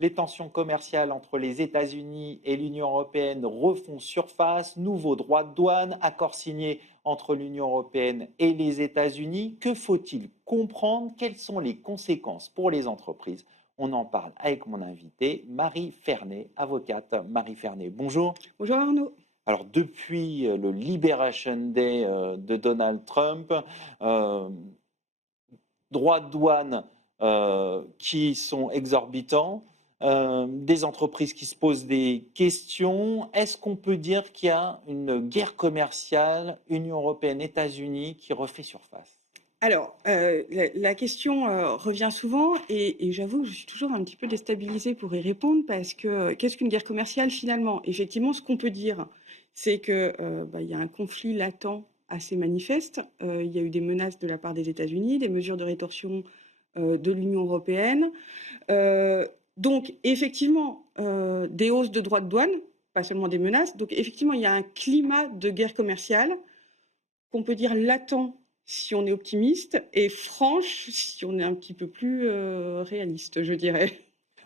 Les tensions commerciales entre les États-Unis et l'Union européenne refont surface. Nouveaux droits de douane, accord signé entre l'Union européenne et les États-Unis. Que faut-il comprendre? Quelles sont les conséquences pour les entreprises? On en parle avec mon invité, Marie Fernet, avocate. Marie Fernet, bonjour. Bonjour Arnaud. Alors, depuis le Liberation Day de Donald Trump, euh, droits de douane qui sont exorbitants, des entreprises qui se posent des questions. Est-ce qu'on peut dire qu'il y a une guerre commerciale Union européenne-États-Unis qui refait surface? Alors, la question revient souvent et j'avoue que je suis toujours un petit peu déstabilisée pour y répondre parce que qu'est-ce qu'une guerre commerciale finalement? Effectivement, ce qu'on peut dire, c'est que il y a un conflit latent assez manifeste. Il y a eu des menaces de la part des États-Unis, des mesures de rétorsion de l'Union européenne. Euh, donc, effectivement, des hausses de droits de douane, pas seulement des menaces. Donc, effectivement, il y a un climat de guerre commerciale qu'on peut dire latent si on est optimiste et franche si on est un petit peu plus réaliste, je dirais.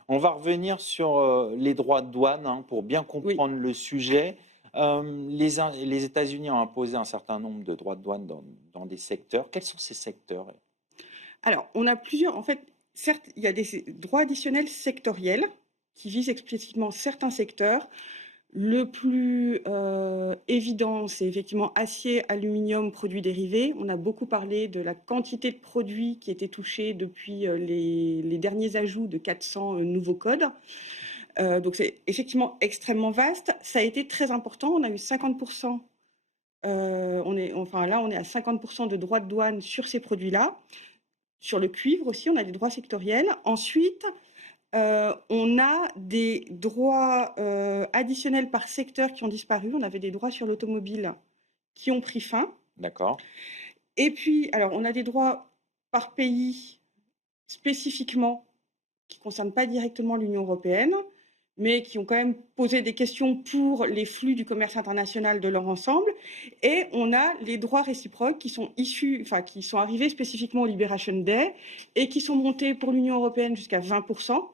On va revenir sur les droits de douane hein, pour bien Oui. comprendre le sujet. Les États-Unis ont imposé un certain nombre de droits de douane dans des secteurs. Quels sont ces secteurs? Alors, on a plusieurs. En fait, certes, il y a des droits additionnels sectoriels qui visent explicitement certains secteurs. Le plus évident, c'est effectivement acier, aluminium, produits dérivés. On a beaucoup parlé de la quantité de produits qui étaient touchés depuis les derniers ajouts de 400 nouveaux codes. Donc c'est effectivement extrêmement vaste. Ça a été très important. On a eu 50%. Enfin là, on est à 50% de droits de douane sur ces produits-là. Sur le cuivre aussi, on a des droits sectoriels. Ensuite, on a des droits additionnels par secteur qui ont disparu. On avait des droits sur l'automobile qui ont pris fin. D'accord. Et puis, alors, on a des droits par pays spécifiquement qui ne concernent pas directement l'Union européenne, mais qui ont quand même posé des questions pour les flux du commerce international de leur ensemble. Et on a les droits réciproques qui sont issus, enfin, qui sont arrivés spécifiquement au Liberation Day et qui sont montés pour l'Union européenne jusqu'à 20%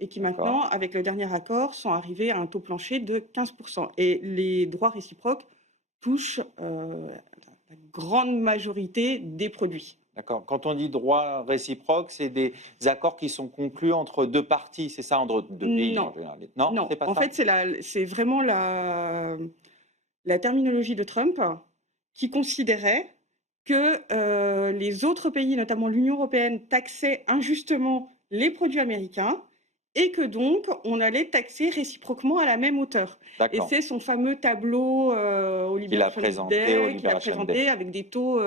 et qui D'accord. maintenant, avec le dernier accord, sont arrivés à un taux plancher de 15%. Et les droits réciproques touchent la grande majorité des produits. D'accord. Quand on dit droit réciproque, c'est des accords qui sont conclus entre deux parties, c'est ça, entre deux pays en Non, général. Non, non. c'est pas En ça? fait, c'est vraiment la terminologie de Trump qui considérait que les autres pays, notamment l'Union européenne, taxaient injustement les produits américains et que donc on allait taxer réciproquement à la même hauteur. Et D'accord. c'est son fameux tableau au Qu'il a Liberation présenté au Day qu'il a Liberation Day. présenté avec des taux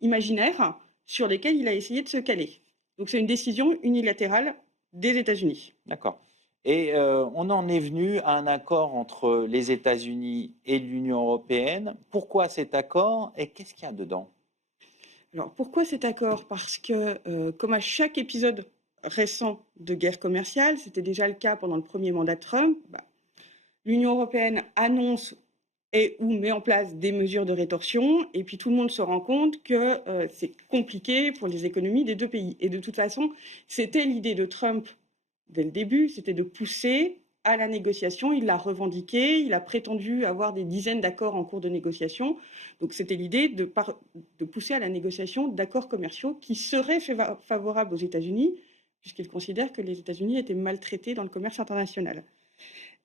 imaginaires sur lesquels il a essayé de se caler. Donc c'est une décision unilatérale des États-Unis. D'accord. Et on en est venu à un accord entre les États-Unis et l'Union européenne. Pourquoi cet accord et qu'est-ce qu'il y a dedans? Alors pourquoi cet accord? Parce que, comme à chaque épisode récent de guerre commerciale, c'était déjà le cas pendant le premier mandat de Trump, l'Union européenne annonce et ou met en place des mesures de rétorsion et puis tout le monde se rend compte que, c'est compliqué pour les économies des 2 pays et de toute façon, c'était l'idée de Trump dès le début, c'était de pousser à la négociation. Il l'a revendiqué, il a prétendu avoir des dizaines d'accords en cours de négociation. Donc c'était l'idée de pousser à la négociation d'accords commerciaux qui seraient favorables aux États-Unis, puisqu'il considère que les États-Unis étaient maltraités dans le commerce international.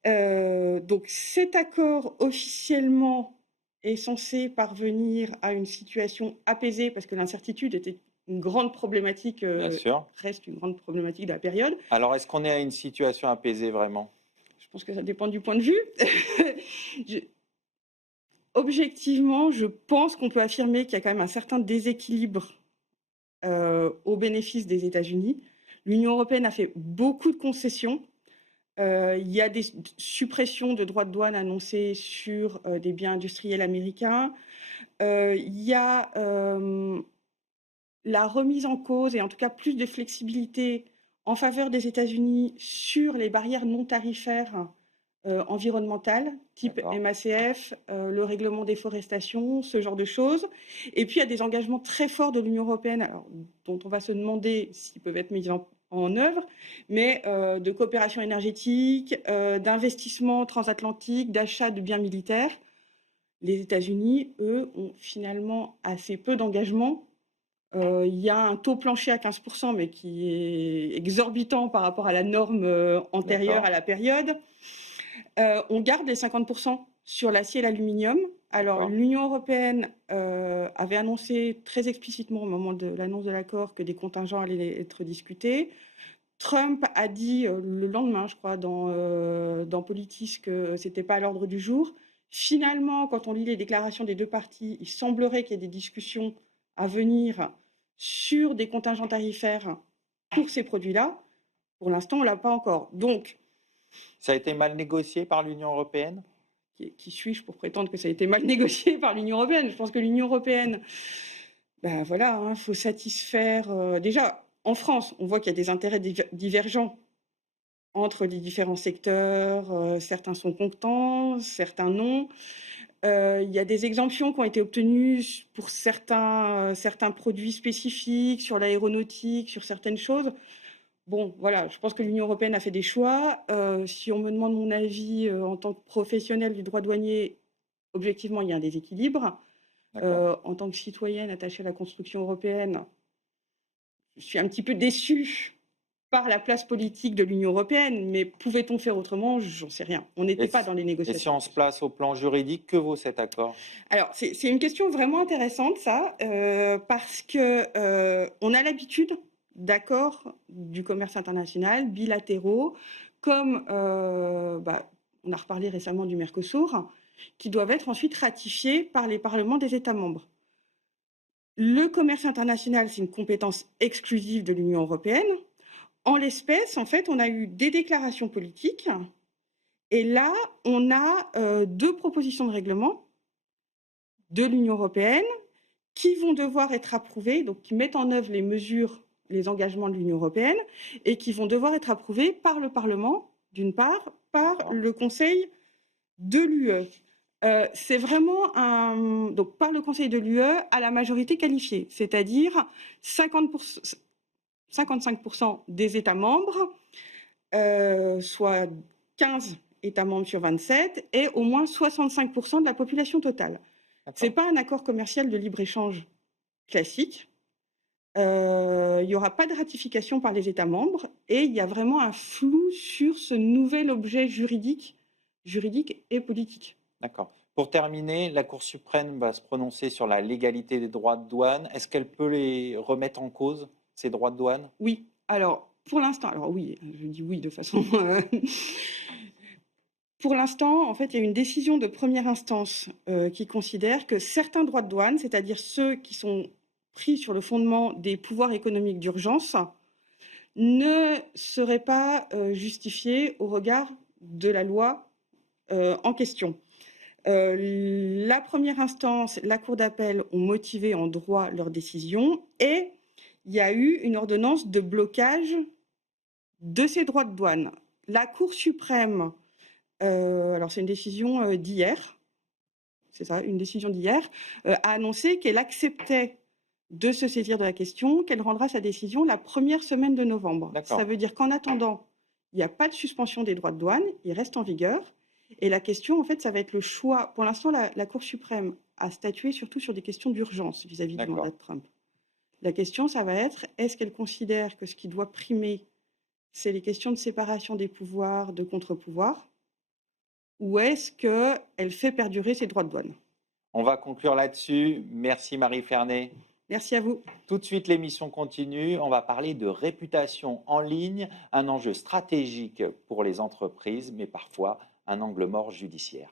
Donc cet accord officiellement est censé parvenir à une situation apaisée, parce que l'incertitude était une grande problématique, Bien sûr. reste une grande problématique de la période. Alors, est-ce qu'on est à une situation apaisée vraiment? Je pense que ça dépend du point de vue. Je Objectivement, je pense qu'on peut affirmer qu'il y a quand même un certain déséquilibre, au bénéfice des États-Unis. L'Union européenne a fait beaucoup de concessions. Il y a des suppressions de droits de douane annoncées sur, des biens industriels américains. Il y a, la remise en cause et en tout cas plus de flexibilité en faveur des États-Unis sur les barrières non tarifaires environnementales, type D'accord. MACF, le règlement déforestation, ce genre de choses. Et puis il y a des engagements très forts de l'Union européenne, alors, dont on va se demander s'ils peuvent être mis en œuvre, mais de coopération énergétique, d'investissement transatlantique, d'achat de biens militaires. Les États-Unis, eux, ont finalement assez peu d'engagement. Il y a un taux plancher à 15%, mais qui est exorbitant par rapport à la norme antérieure à D'accord, la période. On garde les 50% sur l'acier et l'aluminium. Alors, d'accord. l'Union européenne avait annoncé très explicitement au moment de l'annonce de l'accord que des contingents allaient être discutés. Trump a dit le lendemain, je crois, dans Politis, que ce n'était pas à l'ordre du jour. Finalement, quand on lit les déclarations des deux parties, il semblerait qu'il y ait des discussions à venir sur des contingents tarifaires pour ces produits-là. Pour l'instant, on ne l'a pas encore. Donc, Ça a été mal négocié par l'Union européenne? qui suis-je pour prétendre que ça a été mal négocié par l'Union européenne? Je pense que l'Union européenne, ben voilà, hein, faut satisfaire. Déjà, en France, on voit qu'il y a des intérêts divergents entre les différents secteurs. Certains sont contents, certains non. Il y a des exemptions qui ont été obtenues pour certains produits spécifiques, sur l'aéronautique, sur certaines choses. Bon, voilà, je pense que l'Union européenne a fait des choix. Si on me demande mon avis en tant que professionnel du droit douanier, objectivement, il y a un déséquilibre. D'accord. En tant que citoyenne attachée à la construction européenne, je suis un petit peu déçue par la place politique de l'Union européenne, mais pouvait-on faire autrement? J'en sais rien. On Et, n'était pas dans les et si négociations. on se place au plan juridique, que vaut cet accord? Alors, c'est une question vraiment intéressante, ça, parce que on a l'habitude d'accords du commerce international, bilatéraux, comme on a reparlé récemment du Mercosur, qui doivent être ensuite ratifiés par les parlements des États membres. Le commerce international, c'est une compétence exclusive de l'Union européenne. En l'espèce, en fait, on a eu des déclarations politiques et là, on a deux propositions de règlement de l'Union européenne qui vont devoir être approuvées, donc qui mettent en œuvre les mesures, les engagements de l'Union européenne et qui vont devoir être approuvées par le Parlement, d'une part, par le Conseil de l'UE. C'est vraiment donc par le Conseil de l'UE à la majorité qualifiée, c'est-à-dire 55% des États membres, soit 15 États membres sur 27, et au moins 65% de la population totale. Ce n'est D'accord. pas un accord commercial de libre-échange classique. Il n'y aura pas de ratification par les États membres et il y a vraiment un flou sur ce nouvel objet juridique et politique. D'accord. Pour terminer, la Cour suprême va se prononcer sur la légalité des droits de douane. Est-ce qu'elle peut les remettre en cause, ces droits de douane? Oui, alors pour l'instant, alors oui, je dis oui de façon... Pour l'instant, en fait, il y a une décision de première instance qui considère que certains droits de douane, c'est-à-dire ceux qui sont pris sur le fondement des pouvoirs économiques d'urgence, ne seraient pas justifiés au regard de la loi en question. La première instance, la Cour d'appel ont motivé en droit leur décision et il y a eu une ordonnance de blocage de ces droits de douane. La Cour suprême, alors c'est une décision d'hier, c'est ça, une décision d'hier, a annoncé qu'elle acceptait de se saisir de la question, qu'elle rendra sa décision la première semaine de novembre. Ça D'accord. veut dire qu'en attendant, il n'y a pas de suspension des droits de douane, ils restent en vigueur. Et la question, en fait, ça va être le choix. Pour l'instant, la Cour suprême a statué surtout sur des questions d'urgence vis-à-vis du mandat D'accord. de Trump. La question, ça va être, est-ce qu'elle considère que ce qui doit primer, c'est les questions de séparation des pouvoirs, de contre-pouvoirs, ou est-ce qu'elle fait perdurer ses droits de douane? On va conclure là-dessus. Merci Marie Fernet. Merci à vous. Tout de suite, l'émission continue. On va parler de réputation en ligne, un enjeu stratégique pour les entreprises, mais parfois un angle mort judiciaire.